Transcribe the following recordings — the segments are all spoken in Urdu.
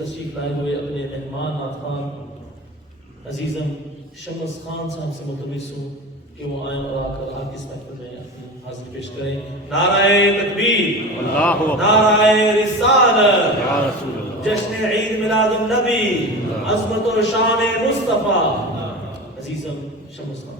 تشریف لائے ہوئے اپنے مہمان خان عزیزم شمس خان صاحب سے ملتمس ہوں کہ وہ آئیں اور آ کر آپ کی محفل میں اپنی حاضری پیش کریں. نعرہ تکبیر، نعرہ رسالت، جشن عید میلاد النبی، عظمت و شان مصطفیٰ. عزیزم شمس Khan.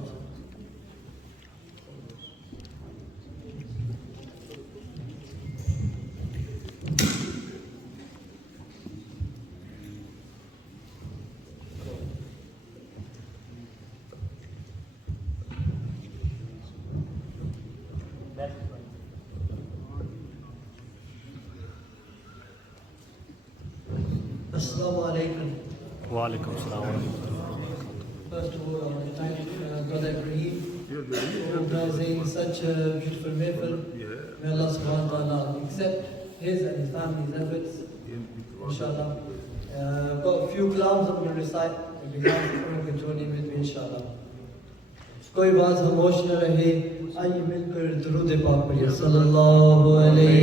Assalamu alaikum. Wa alaikum assalam. First of all, I want to thank Brother Ibrahim for organizing such a beautiful mahfil. May Allah subhanahu wa ta'ala accept his and his family's efforts. Inshallah. I've got a few kalams I'm going to recite. If you guys can join in with me, inshallah. کوئی بات خاموش نہ رہے، آئیے مل کر درود پاک پڑھیے صلی اللہ علیہ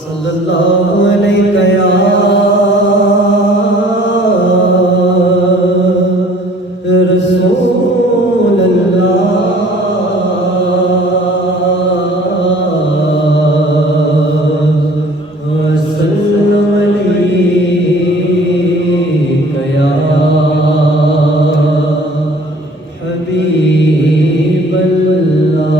صلی اللہ علیہ یا رسول اللہ وسلم علیک یا حبیب اللہ.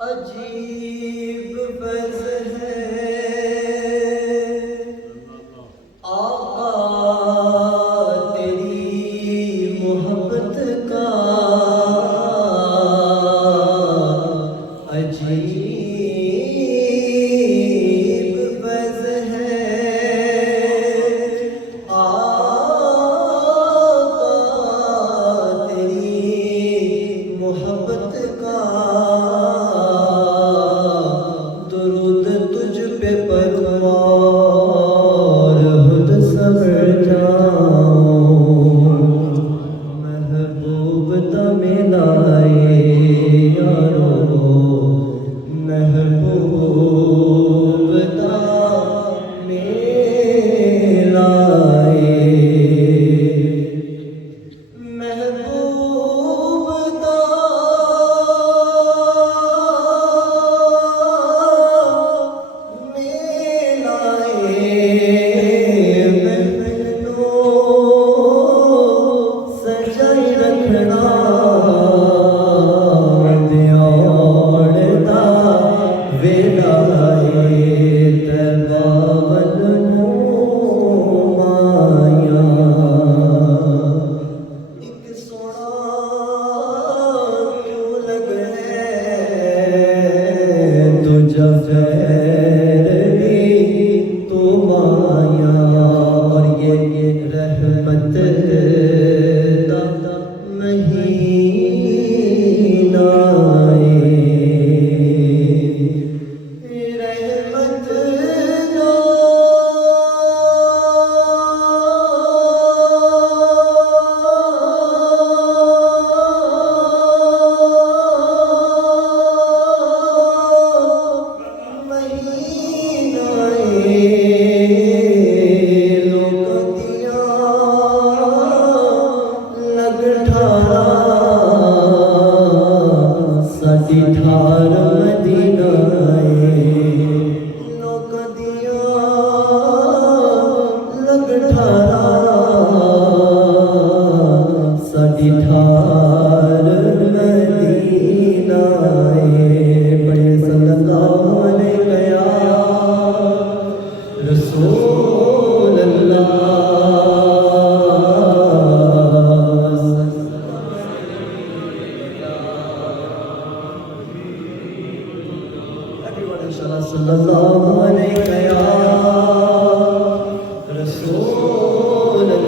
عجیب فیض ہے آقا تیری محبت کا، عجیب فیض ہے آقا تیری محبت کا. درود تجھ پہ پروار خود سمر جاؤں، محبوب دا ملائے یارو، محبوب دا ملائے، محبوب دا سجائی رکھنا دیوڑتا ویلائے تباول مایا. ایک سونا کیوں لگ ہے تجھا خیر بھی تو مایا. اور یہ رحمت دا مہینہ رحمت دا ساڈی ٹھار مدینہ لوک دیا لگ ٹھارا، ساڈی ٹھار مدینہ. بڑے صلی اللہ علیہ یا رسول اللہ. صلی اللہ علیہ یا رسول اللہ.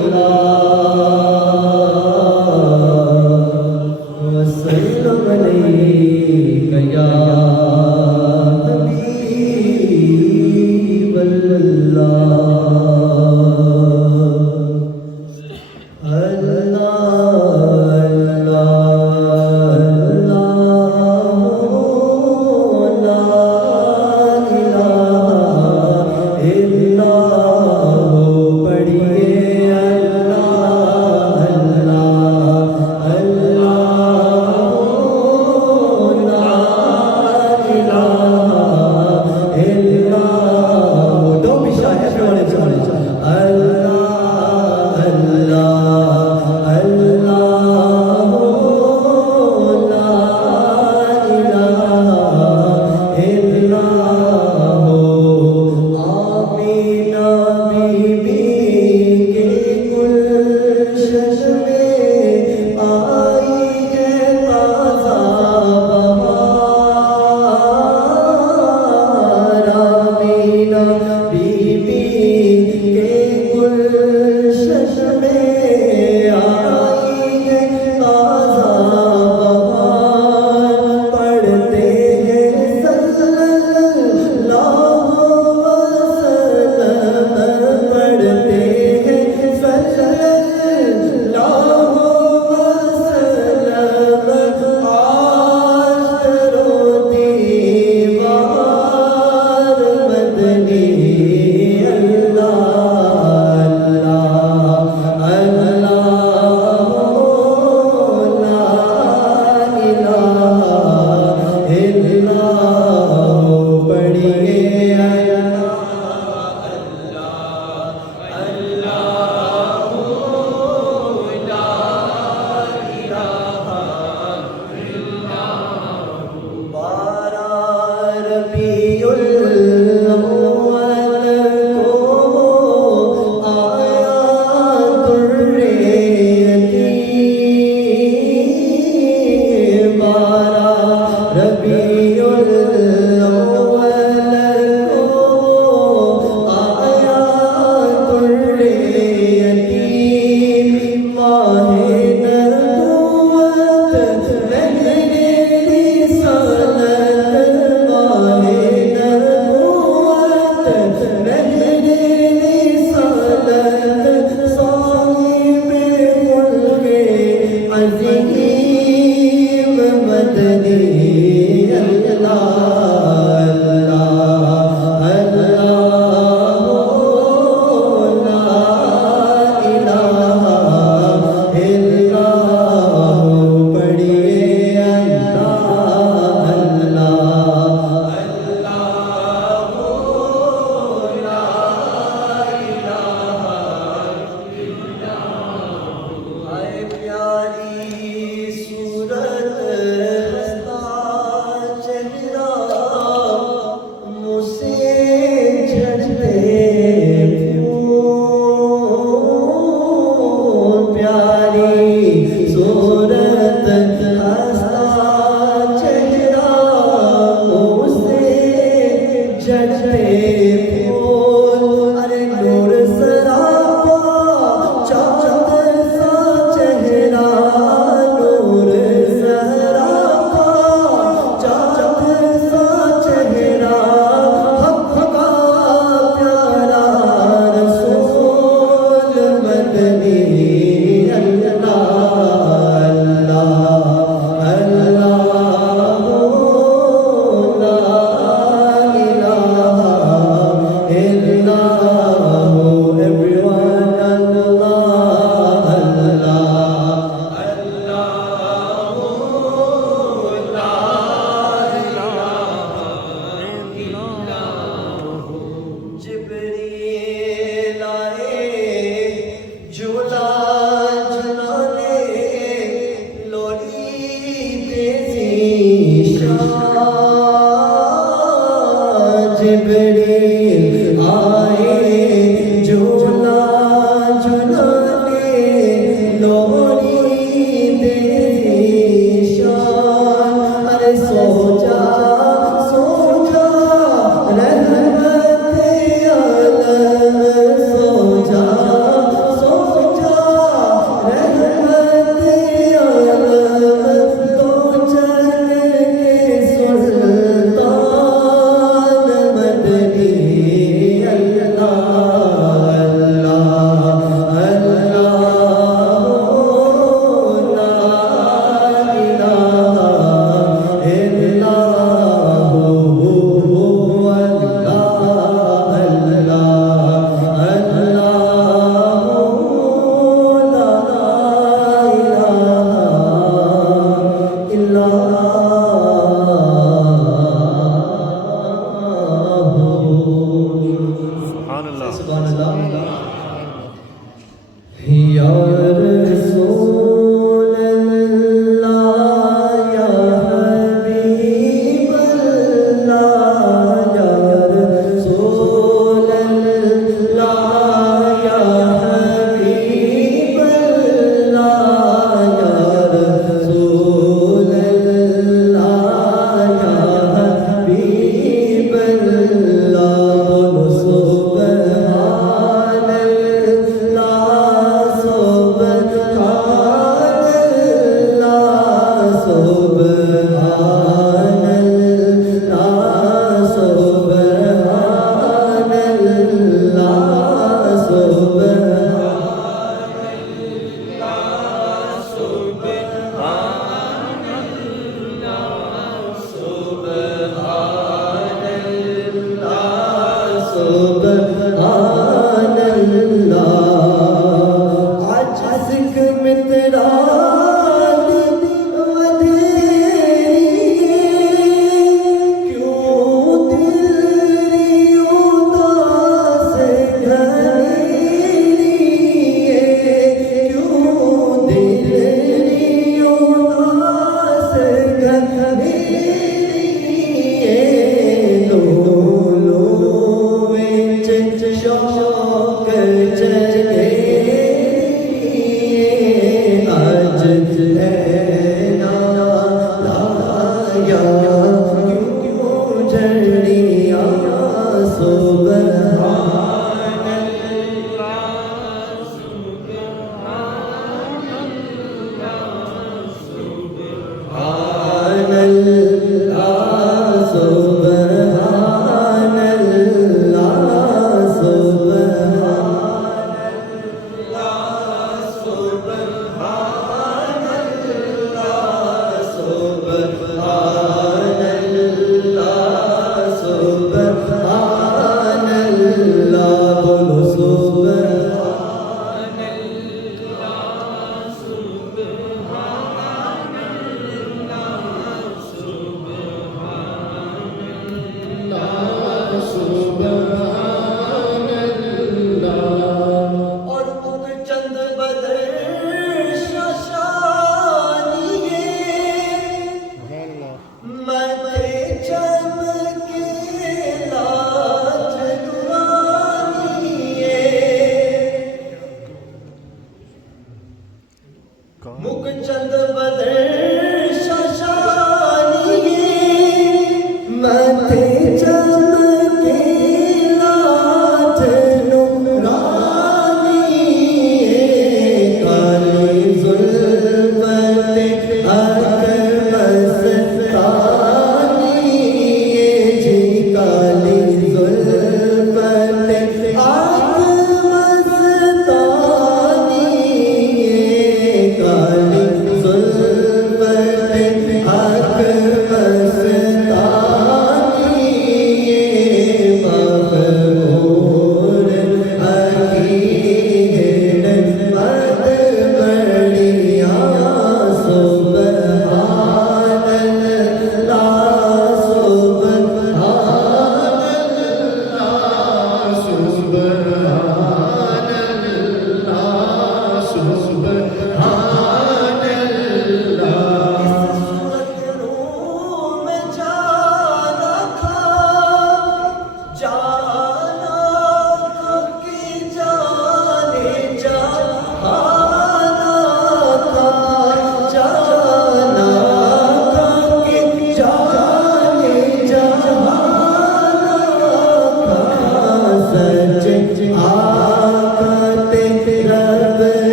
ظلم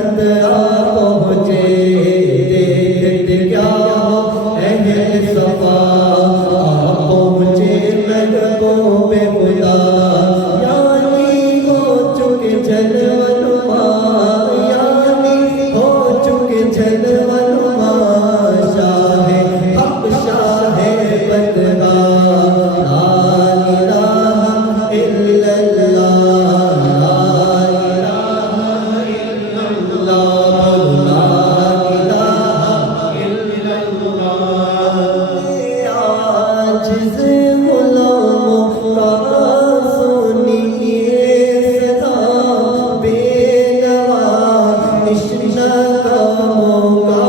خطرہ پہنچے دیکھتے کیا ہو اہل صفا پہنچے محبوب خدا یعنی ہو چکے جلوہ یعنی ہو چکے جلوہ شاہ حق شاہ بدگا لا الہ الا اللہ لا الہ الا اللہ لا الہ الا اللہ عاجز غلاموں کا سنیے صدا بے نوا اشنا کاموں کا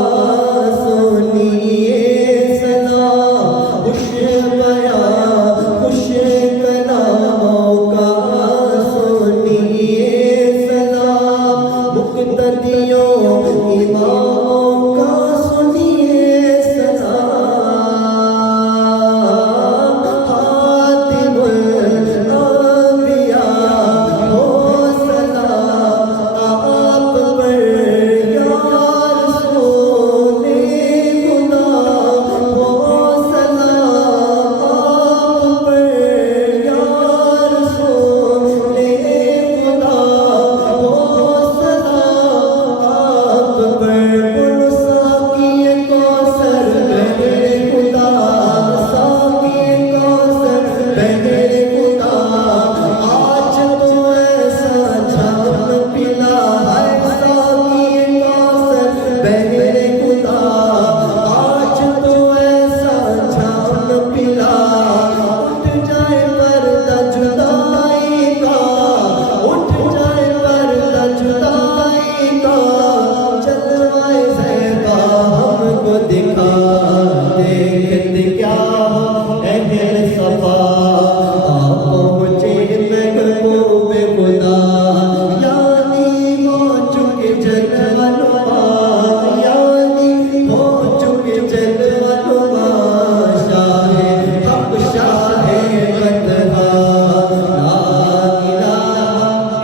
سنیے صدا خوش بیان خوش کلاموں کا سنیے صدا مقتدیوں اماموں کا سنیے صدا خاتم الانبیاء ہو صدا آپ پر یا رسول خدا ہو صدا آپ پر یا رسول خدا ہو صدا آپ پر ساقی کوثر بہر خدا ساقی کوثر بہر خدا آج تو ایسا جام پلا ہے ساقی کوثر بہر خدا آج تو ایسا جام پلا اٹھ جائے پردہ جدائی کا اٹھ جائے پردہ جدائی کا جلوہ زیبا ہم کو دکھا دیکھتے کیا ہو اہل صفا پہنچے محبوب خدا یعنی ہو چکے جلوہ نما یعنی ہو چکے جلوہ نما شاہ حق شاہ بدگا لا الہ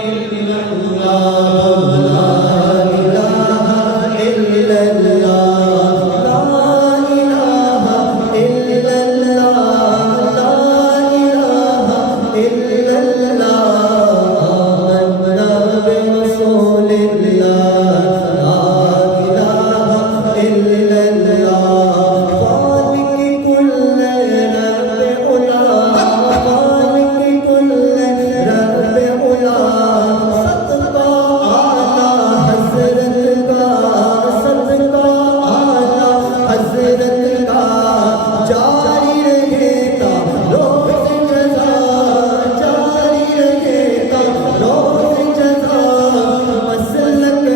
الا اللہ لا الہ الا اللہ لا الہ الا اللہ لا الہ الا اللہ آمنا برسول اللہ لا الہ الا اللہ خالق کل رب علا خالق کل رب علا صدقہ اعلیٰ حضرت کا صدقہ اعلیٰ حضرت کا جاری رہے گا روز جزا جاری رہے گا روز جزا مسلک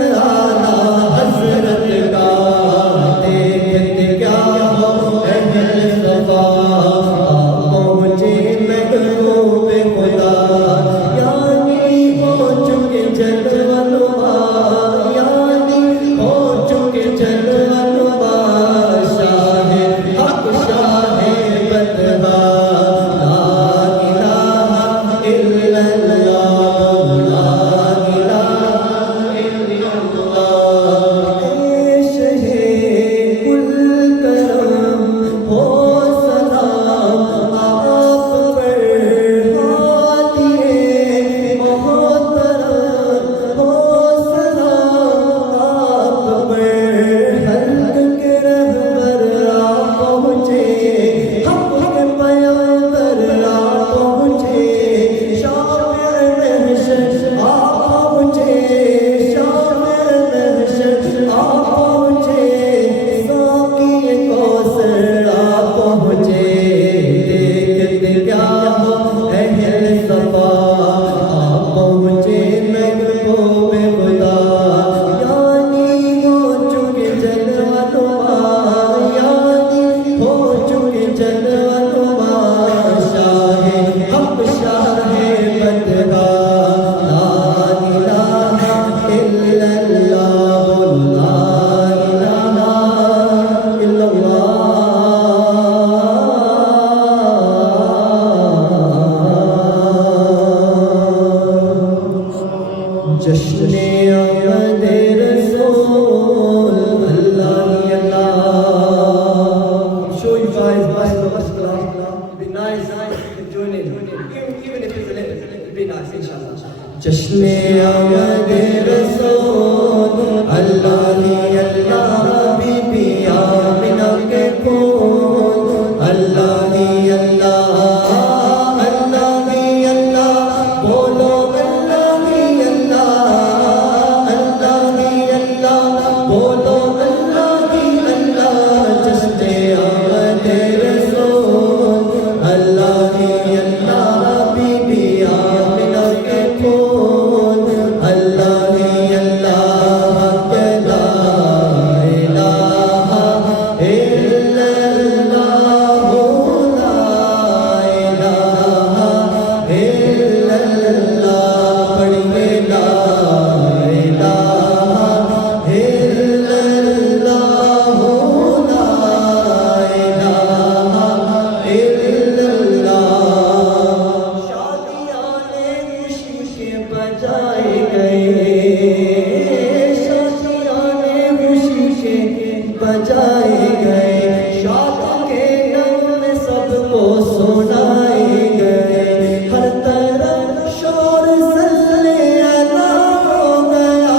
بجائے گئے شاد کے نغمے سب کو سنائے گئے ہر طرف شور صلی اللہ ہو گیا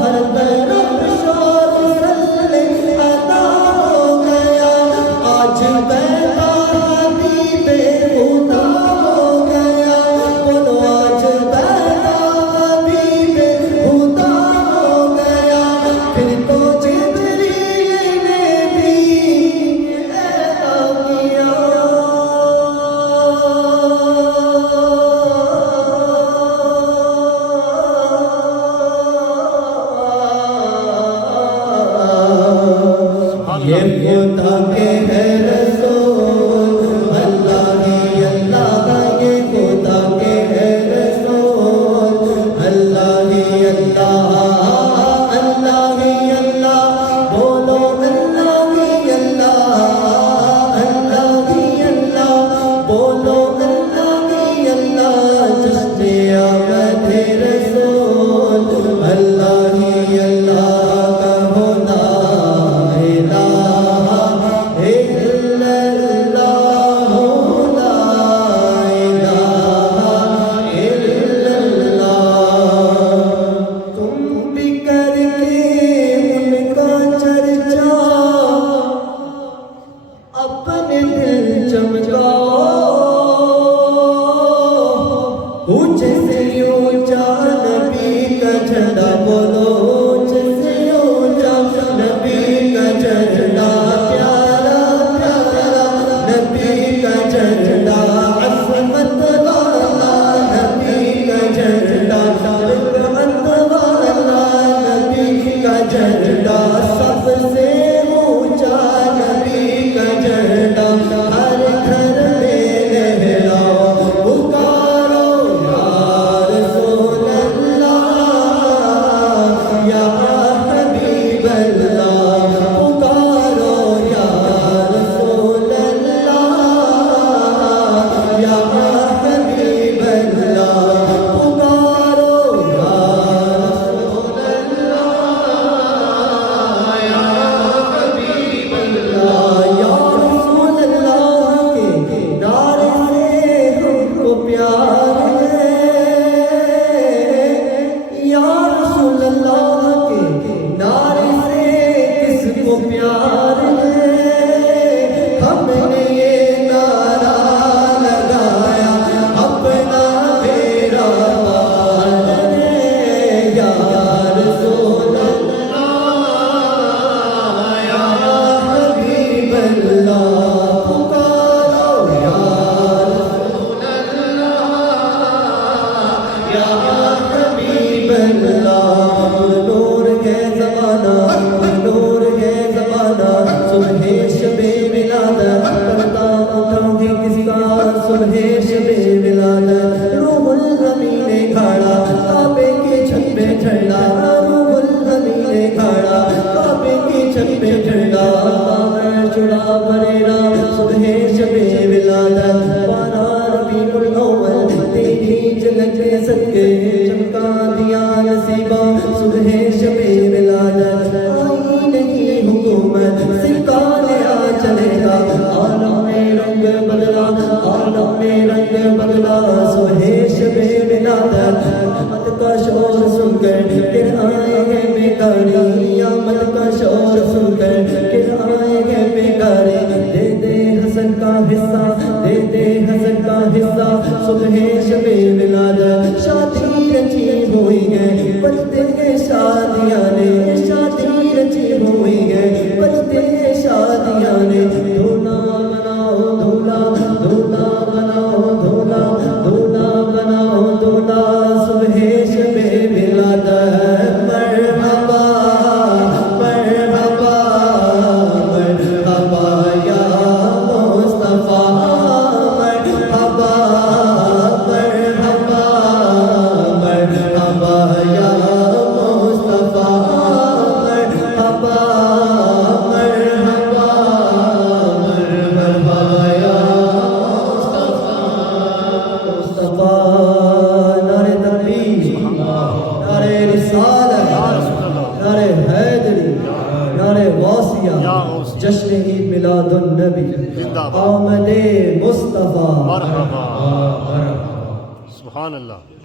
ہر طرف شور صلی اللہ ہو گیا آج پیدا حبیب خدا ہو گیا بولو آج پیدا حبیب خدا ہو گیا پھر تو جبریل نے بھی اعلان کیا یہ خدا کے ہے رسول اللہ ہی اللہ یہ خدا کے ہے رسول اللہ ہی اللہ اللہ ہی اللہ بولو اللہ ہی اللہ اللہ ہی اللہ بولو اللہ ہی اللہ جشن آمد رسول اللہ ہی اللہ کہو لا الہ الا اللہ لا الہ الا اللہ تم بھی کر کے ان کا چرچا اپنے دل چمکاؤ اونچے سے اونچا نبی کا جھنڈا بولو اونچے سے اونچا نبی کا جھنڈا پیارا پیارا نبی کا جھنڈا عظمت والا نبی کا جھنڈا رحمت والا نبی کا جھنڈا سب سے اونچا نبی کا جھنڈا ہر گھر میں لہراؤ پکارو یا رسول اللہ یا حبیب اللہ پکارو یا رسول اللہ یا حبیب اللہ پکارو یا رسول اللہ یا حبیب اللہ یا رسول اللہ کے نعرے سے ہم کو پیار ہے یا رسول اللہ کے نعرے سے کس کو پیار ہے ہم نے یہ نعرہ لگایا اپنا میرا پال ہے یا رسول اللہ یا حبیب اللہ پکارو یا رسول اللہ یا حبیب اللہ نور ہے زمانہ نور ہے زمانہ صبح شب ولادت پڑھتا اٹھاؤں گی کس کا صبح شب ولادت روح الامین کھڑا کعبے کی چھت پہ جھنڈا روح الامین کھڑا کعبے کی چھت پہ جھنڈا چڑا بریرا صبح شب ولادت پارا ربیع الاول تیری جھلک صدقے چمکا دیا نصیبہ صبح شب ولادت آئی نہیں حکومت سکہ لیا چلے گا عالم میں رنگ بدلا عالم میں رنگ بدلا صبح شب ولادت آمد کا شور سن کر گر آئے گے بیکاری آمد کا شور سن کر گر آئے گے بیکاری دے دے حسن کا حصہ دے دے حسن کا حصہ صبح شب ولادت شادی رچی ہوئی ہے بجتے ہیں شادیاں نے شادی رچی ہوئی ہے بجتے ہیں شادیاں نے دھولا بناؤ دھولا دھولا بناؤ دھولا دھولا بناؤ دھولا صبح شب ولادت مرحبا مرحبا مرحبا یا مصطفیٰ مرحبا مرحبا مرحبا یا مصطفیٰ جشن عید میلاد النبی زندہ باد. آمد مصطفیٰ مرحبا. سبحان اللہ.